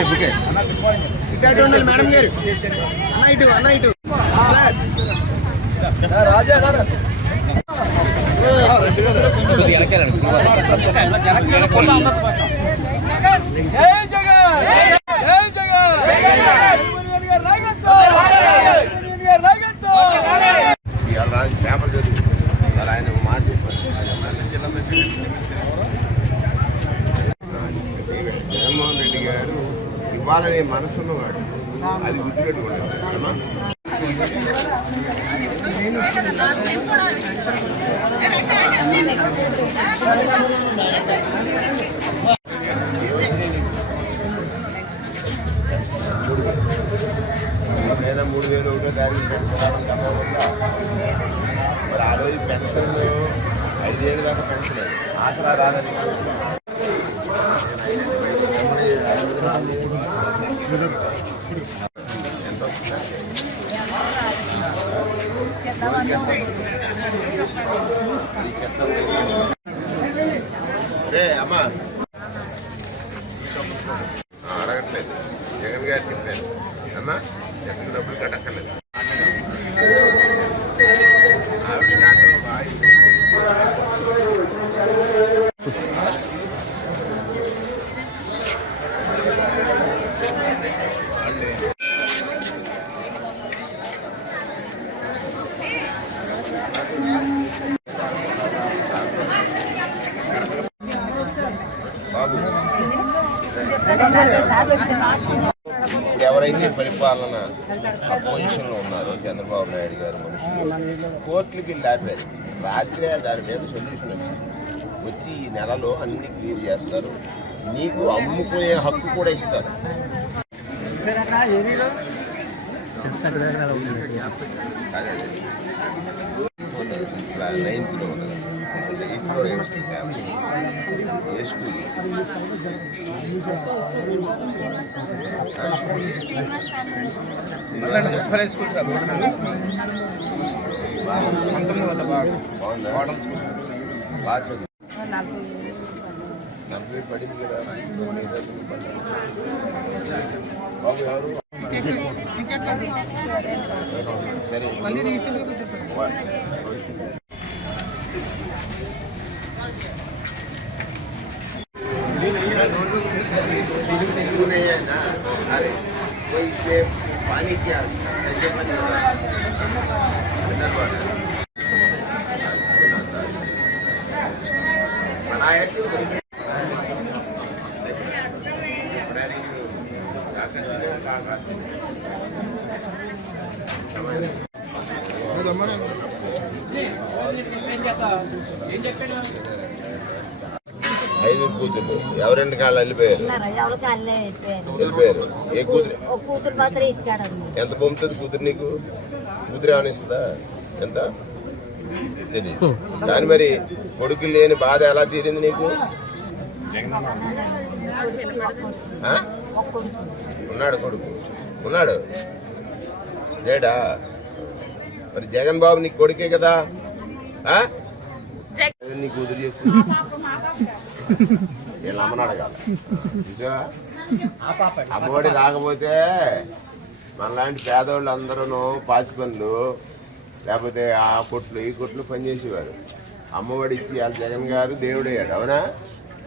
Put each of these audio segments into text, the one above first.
ఇటు ఉండాలి మేడం గారు. అన్న ఇటు అన్న ఇటు. సార్. జై జగన్! జై జగన్! జగన్ గారి నాయకత్వం జగన్ గారి నాయకత్వం ఇవాళ రాజు పేపర్ చదివి ఇవాళ ఆయన ఒక మాట చెప్పారు జగన్మోహన్ రెడ్డి గారు ఇవ్వాలనే మనసున్నవాడు అది గుర్తుపెట్టుకోండి లేదా మూడు వేలు ఒకటో తారీఖు పెంచడం కదా ఉందా? మరి ఆ రోజు పెన్షన్ ఐదేళ్ళు దాకా పెన్షన్ ఆసరా రాదని రే అమ్మా. అడగట్లేదు. జగన్ గారు చెప్పారు. అమ్మా చెత్త డబ్బులు కట్ట. ఎవరైతే పరిపాలన అపోజిషన్లో ఉన్నారో చంద్రబాబు నాయుడు గారు మనుషులు కోర్టులకి లాపారు రాత్రే దాని మీద సొల్యూషన్ వచ్చింది. వచ్చి ఈ నెలలో అన్ని క్లియర్ చేస్తారు. నీకు అమ్ముకునే హక్కు కూడా ఇస్తారు. నైన్త్లో ఉన్నది ఎయిత్లో ఏ స్కూల్ ప్రైవేట్ స్కూల్ సార్ బాగుందా బాగా చదువు నలభై పడింది కదా బాబు ఎవరు సరే बिजू सिंधु है ना? अरे कोई पे पानी क्या ऐसे बनाया కూతుర్లు. ఎవరెండు కాళ్ళు వెళ్ళిపోయారు? వెళ్ళిపోయారు? ఏ కూతురు? కూతురు ఎంత పంపుతుంది కూతురు నీకు? కూతురు ఏమైనా ఇస్తుందా? ఎంత? తెలియదు కానీ మరి కొడుకు లేని బాధ ఎలా తీరింది నీకు? ఉన్నాడు కొడుకు. ఉన్నాడు. లేడా? మరి జగన్ బాబు నీకు కొడుకే కదా? ఆ? నీ కూతురు చెప్పు అడగాలి? అమ్మఒడి రాకపోతే మనలాంటి పేదవాళ్ళు అందరూ పాచి పనులు లేకపోతే ఆ కొట్లు ఈ కొట్లు పనిచేసేవారు అమ్మఒడి ఇచ్చి వాళ్ళ జగన్ గారు దేవుడయ్యాడు అవునా?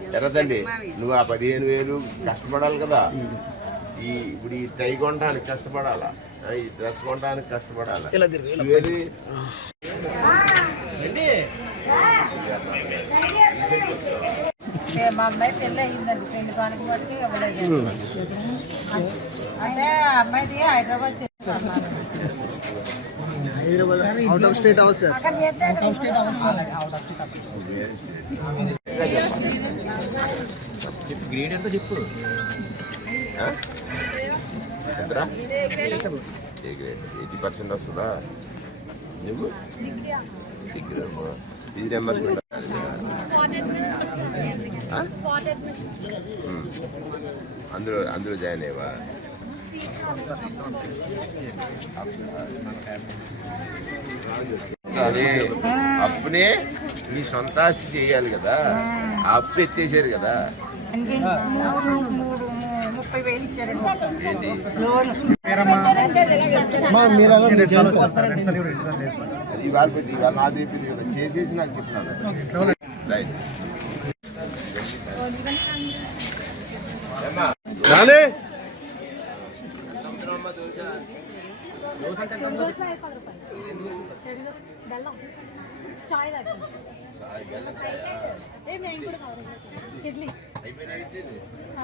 ఎర్రదండి నువ్వు ఆ పదిహేను వేలు కష్టపడాలి కదా. ఈ ఇప్పుడు ఈ టై కొనడానికి కష్టపడాలా? ఈ డ్రెస్ కొనడానికి కష్టపడాలా? మా అమ్మాయి పెళ్ళి అయ్యిందండి పెళ్ళి కానుక బట్టి ఇవ్వలేదు అంటే అమ్మాయిది Hyderabad Hyderabad out of state house sir అక్కడ చేస్తే ఆ? ఎంతరా ఎయిటీ పర్సెంట్ వస్తుందా రియంబర్స్మెంట్ అందులో అందులో జాయిన్ అయ్యవా? అదే అప్పునే నీ సొంత ఆస్తి చేయాలి కదా. అప్పు ఎత్తేసారు కదా. ముప్పై వేలు ఇచ్చారు లోన్ అది చేసేసి నాకు చెప్పినాను చాయ్, బెల్లం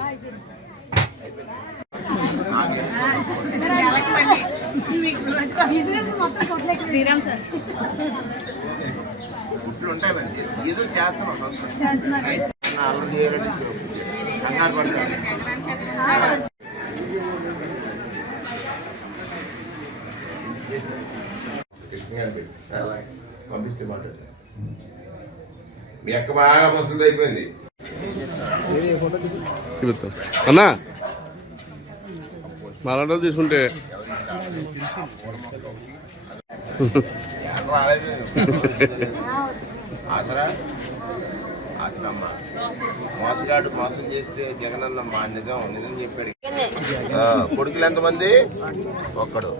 అయిపోయినా శ్రీరామ్ సార్ గుడ్లు ఉంటాయి ఏదో చేస్తున్నాం సొంతం. అల్లరి కంగారు పంపిస్తే మాట్లాడతా మీ అక్క బాగా ముసలిది అయిపోయింది అన్నా మళ్ళా తీసుకుంటే. ఆసరా? ఆసరమ్మ. మోసగాడు మోసం చేస్తే జగనన్నమ్మ నిజం నిజం చెప్పాడు. కొడుకులు ఎంతమంది? ఒక్కడు.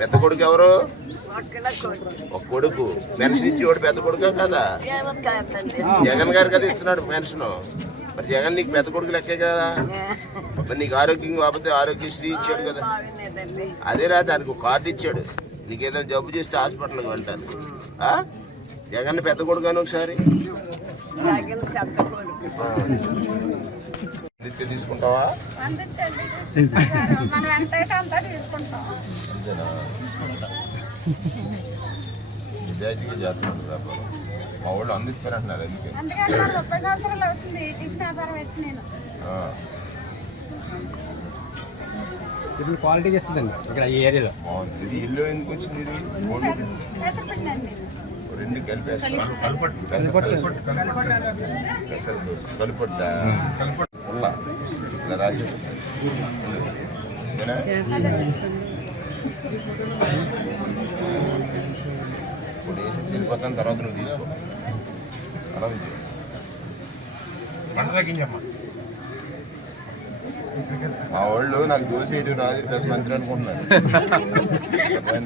పెద్ద కొడుకు ఎవరు? ఒక కొడుకు. పెన్షన్ ఇచ్చేవాడు పెద్ద కొడుకా కదా? జగన్ గారు కదా ఇస్తున్నాడు పెన్షన్. మరి జగన్ నీకు పెద్ద కొడుకు లెక్కే కదా. మరి నీకు ఆరోగ్యం కాకపోతే ఆరోగ్యశ్రీ ఇచ్చాడు కదా. అదేరా దానికి ఒక కార్డు ఇచ్చాడు. నీకు ఏదైనా జబ్బు చేస్తే హాస్పిటల్కి వెళ్తాను? జగన్ పెద్ద కొడుకు అని ఒకసారి తీసుకుంటావా? తీసుకుంటాం. నిజాయితీగా చేస్తున్నాడు వ్యాపారం మా వాళ్ళు అందిస్తారంటున్నారు ఎందుకే. ఇది క్వాలిటీ చేస్తుందండి ఇక్కడ ఈ ఏరియాలో. బాగుంది ఇది ఇల్లు ఎందుకు వచ్చింది ఇది? రెండు కలిపేస్తాను కలిపొట్ట పుల్ల ఇలా? వేసేసి వెళ్ళిపోతాను తర్వాత నువ్వు తీసుకో. అలా ఉంది. మా వాళ్ళు నాకు దోశ వేయడం రాజు పెద్ద మంత్రి అనుకుంటున్నారు. ఏం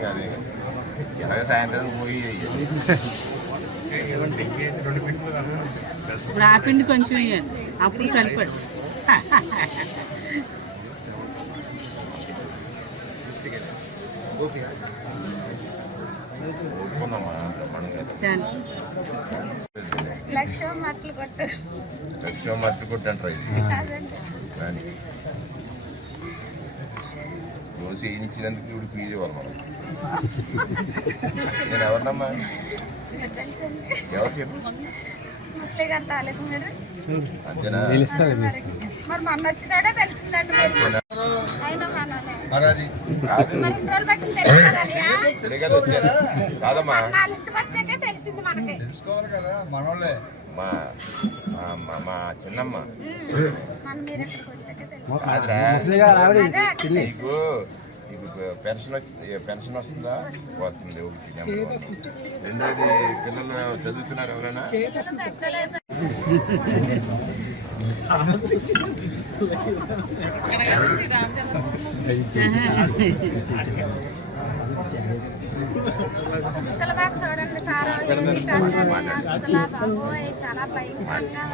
కాదు. ఎలాగ సాయంత్రం పోయి ఇప్పుడు ఆ పిండి కొంచెం అప్పుడు కలిపండి. మట్టి కొట్టంటారు ఇది కానీ రోజు వేయించినందుకు ఇప్పుడు ఫీజు ఇవ్వాలి మనం. నేను ఎవరినమ్మా? ఎవరికి? అంతేనా? మరి మొన్న వచ్చినాడే తెలిసిందండి? అయినా కాదు మరి కదా వచ్చాను కాదమ్మా. మా మా- మా మా చిన్నమ్మ. కాదురా. అదే నీకు నీకు పెన్షన్ వచ్చి- పెన్షన్ వస్తుందా? వస్తుంది ఒకటి. రెండోది పిల్లలు చదువుతున్నారు ఎవరైనా? చూడండి సార్ అసలు బాబోయ్ చాలా భయంకరంగా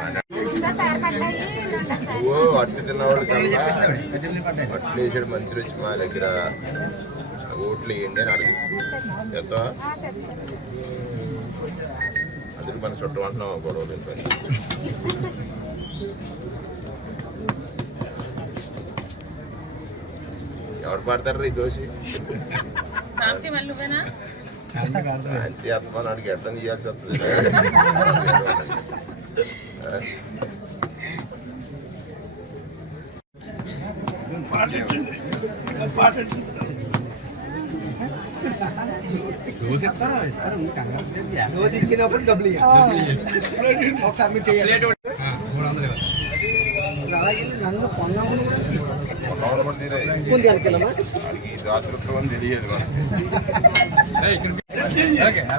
ఓ అట్లు తిన్నవాళ్ళు కల్లా అట్లు వేసాడు మంత్రి వచ్చి మా దగ్గర ఓట్లు వేయండి అని అడుగు చేద్దాం ఆ, చెప్పండి అందుకు మన చుట్టం అంటున్నాం గొడవలు ఎవరు పడతారు ఈ దోషి అంతే అత్తమాను అడిగి ఎట్లా చేయాల్సి వస్తుంది? దోశ ఇచ్చినప్పుడు డబ్బులు ఇవ్వాలి ఒకసారి మీరు చేయాలి. అలాగే నన్ను కొన్నాము కొన్నవాళ్ళు కూడా దాతృత్వం తెలియదు.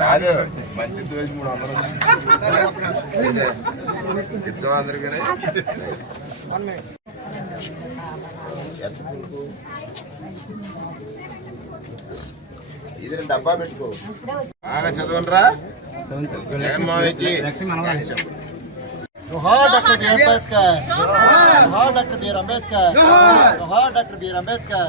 కాదు మంచి మూడు వందలు అందరికీ? ఇది డబ్బా పెట్టుకో బాగా చదవండిరా జగన్మోహన్కి जोहार डॉक्टर बी अंबेडकर जोहार। डॉक्टर बी अंबेडकर जोहार। Doctor B Ambedkar